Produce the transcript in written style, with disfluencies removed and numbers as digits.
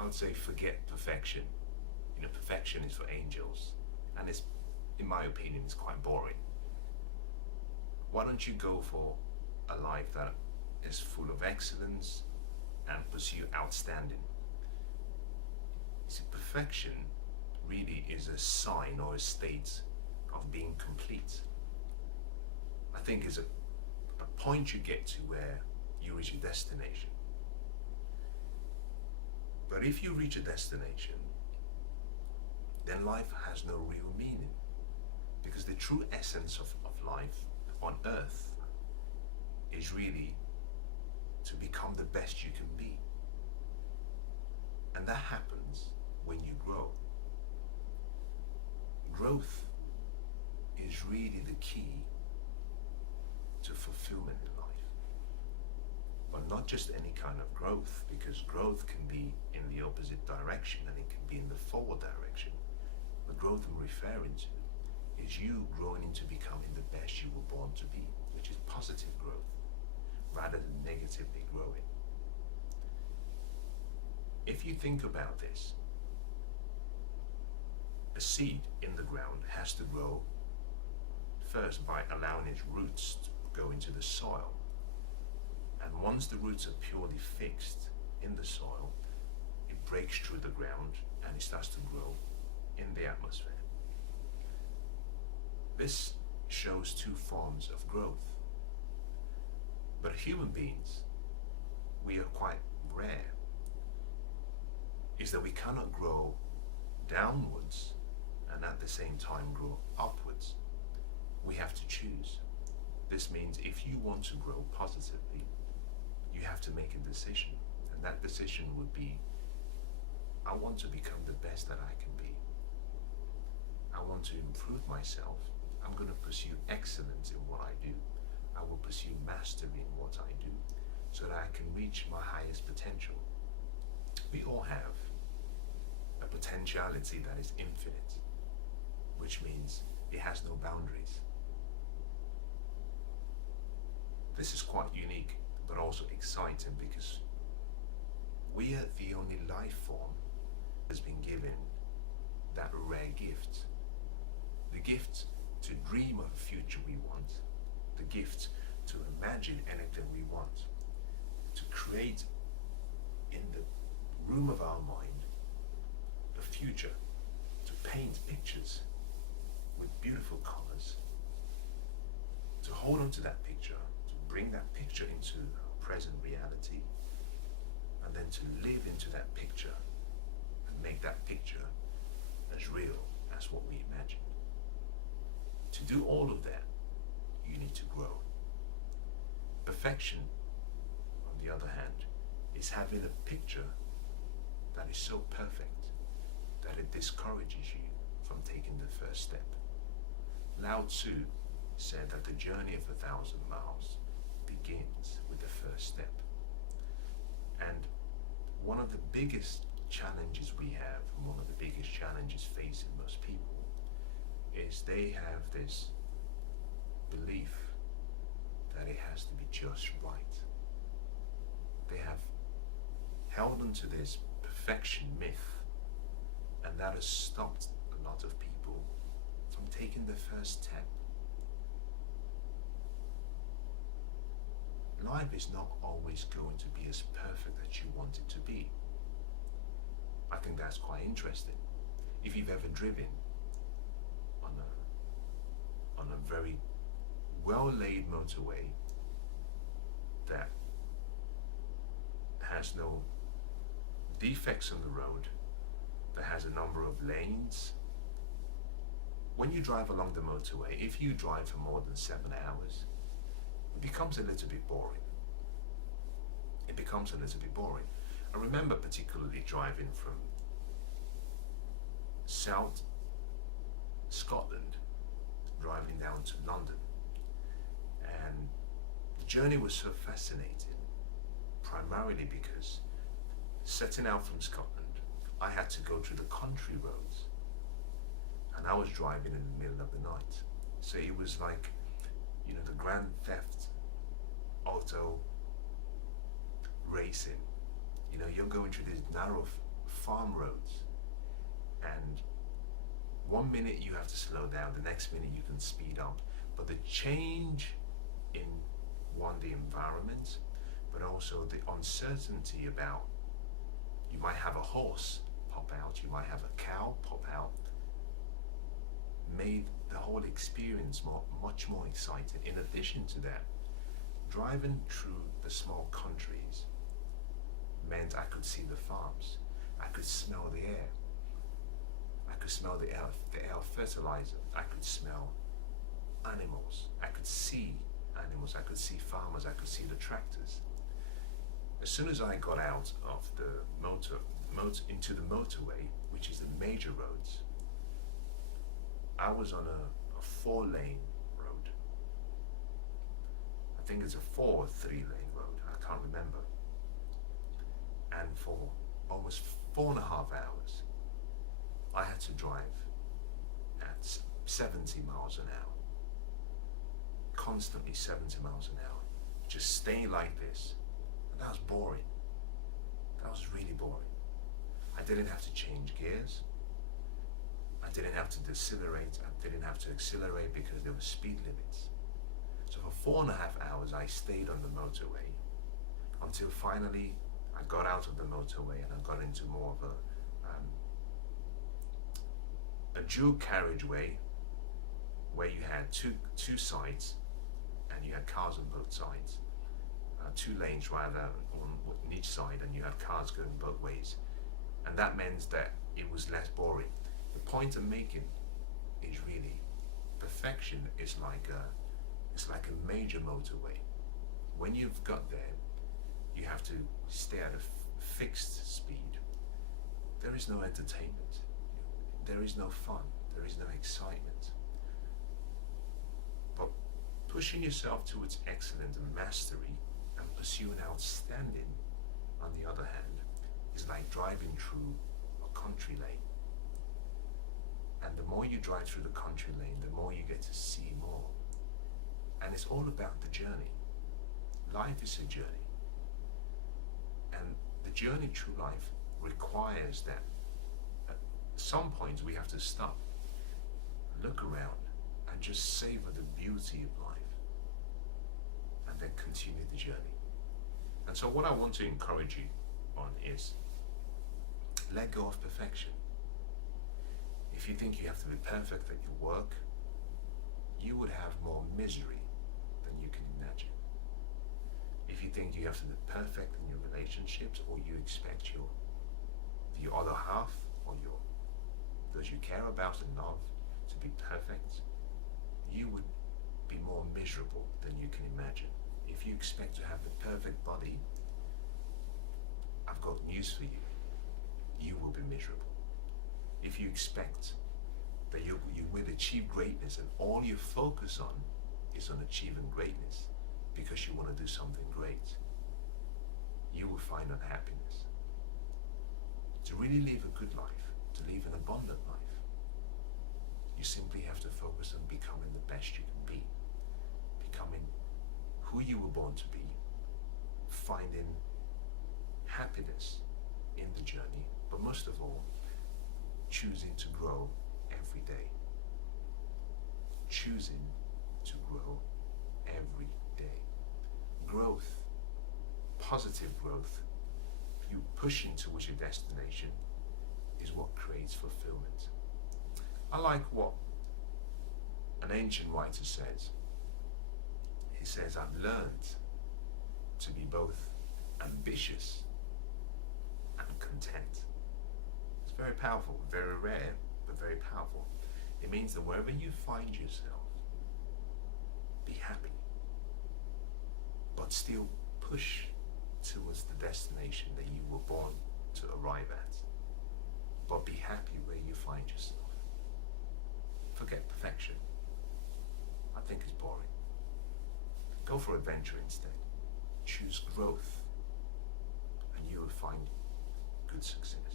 I would say forget perfection. Perfection is for angels, and it's, in my opinion, it's quite boring. Why don't you go for a life that is full of excellence and pursue outstanding? See, perfection really is a sign or a state of being complete. I think it's a point you get to where you reach a destination. But if you reach a destination, then life has no real meaning. Because the true essence of life on earth is really to become the best you can be. And that happens when you grow. Growth is really the key to fulfillment in life. But not just any kind of growth, because growth can be in the opposite direction and it can be in the forward direction. The growth I'm referring to is you growing into becoming the best you were born to be, which is positive growth, rather than negatively growing. If you think about this, a seed in the ground has to grow first by allowing its roots to go into the soil. And once the roots are purely fixed in the soil, it breaks through the ground and it starts to grow in the atmosphere. This shows two forms of growth. But human beings, we are quite rare, is that we cannot grow downwards and at the same time grow upwards. We have to choose. This means if you want to grow positively, you have to make a decision. And that decision would be, I want to become the best that I can be. I want to improve myself. I'm going to pursue excellence in what I do. I will pursue mastery in what I do so that I can reach my highest potential. We all have a potentiality that is infinite, which means it has no boundaries. This is quite unique, but also exciting, because we are the only life form that has been given that rare gift. The gift to dream of a future we want, the gift to imagine anything we want, to create in the room of our mind a future, to paint pictures with beautiful colors, to hold on to that picture, to bring that picture into our present reality, and then to live into that picture and make that picture as real as what we imagined. To do all of that, you need to grow. Perfection, on the other hand, is having a picture that is so perfect that it discourages you from taking the first step. Lao Tzu said that the journey of 1,000 miles begins with the first step. And one of the biggest challenges we have, and one of the biggest challenges facing most people, is they have this belief that it has to be just right. They have held onto this perfection myth, and that has stopped a lot of people from taking the first step. Life is not always going to be as perfect as you want it to be. I think that's quite interesting. If you've ever driven on a very well-laid motorway that has no defects on the road, that has a number of lanes, when you drive along the motorway, if you drive for more than 7 hours, it becomes a little bit boring. It becomes a little bit boring. I remember particularly driving from South Scotland, driving down to London, and the journey was so fascinating, primarily because setting out from Scotland, I had to go through the country roads, and I was driving in the middle of the night. So it was like, the Grand Theft Auto racing. You're going through these narrow farm roads, and one minute you have to slow down, the next minute you can speed up. But the change in the environment, but also the uncertainty about, you might have a horse pop out, you might have a cow pop out, made the whole experience much more exciting. In addition to that, driving through the small countries meant I could see the farms, I could smell the air, I could smell the air of fertilizer, I could smell animals, I could see animals, I could see farmers, I could see the tractors. As soon as I got out of the into the motorway, which is the major roads, I was on a 4-lane road. I think it's a 4 or 3-lane road, I can't remember. And for almost 4.5 hours, I had to drive at 70 miles an hour. Constantly 70 miles an hour. Just staying like this. And that was boring. That was really boring. I didn't have to change gears. I didn't have to decelerate. I didn't have to accelerate because there were speed limits. So for 4.5 hours, I stayed on the motorway until finally I got out of the motorway and I got into more of a dual carriageway where you had two sides and you had cars on both sides. 2 lanes rather on each side, and you had cars going both ways. And that meant that it was less boring. The point I'm making is really, perfection is like a major motorway. When you've got there, you have to stay at a fixed speed. There is no entertainment. There is no fun. There is no excitement. But pushing yourself towards excellence and mastery and pursuing outstanding, on the other hand, is like driving through a country lane. And the more you drive through the country lane, the more you get to see more. And it's all about the journey. Life is a journey. And the journey through life requires that at some point we have to stop, look around, and just savor the beauty of life, and then continue the journey. And so what I want to encourage you on is, let go of perfection. If you think you have to be perfect at your work, you would have more misery than you can imagine. If you think you have to be perfect in your relationships, or you expect the other half, or those you care about and love, to be perfect, you would be more miserable than you can imagine. If you expect to have the perfect body, I've got news for you. You will be miserable. If you expect that you will achieve greatness and all you focus on is on achieving greatness because you want to do something great, you will find unhappiness. To really live a good life, to live an abundant life, you simply have to focus on becoming the best you can be, becoming who you were born to be, finding happiness in the journey, but most of all, choosing to grow every day. Choosing to grow every day. Growth, positive growth, you pushing towards your destination, is what creates fulfillment. I like what an ancient writer says. He says, I've learned to be both ambitious and content. It's very powerful, very rare, but very powerful. It means that wherever you find yourself, be happy, but still push towards the destination that you were born to arrive at. But be happy where you find yourself. Forget perfection. I think it's boring. Go for adventure instead. Choose growth, and you will find good success.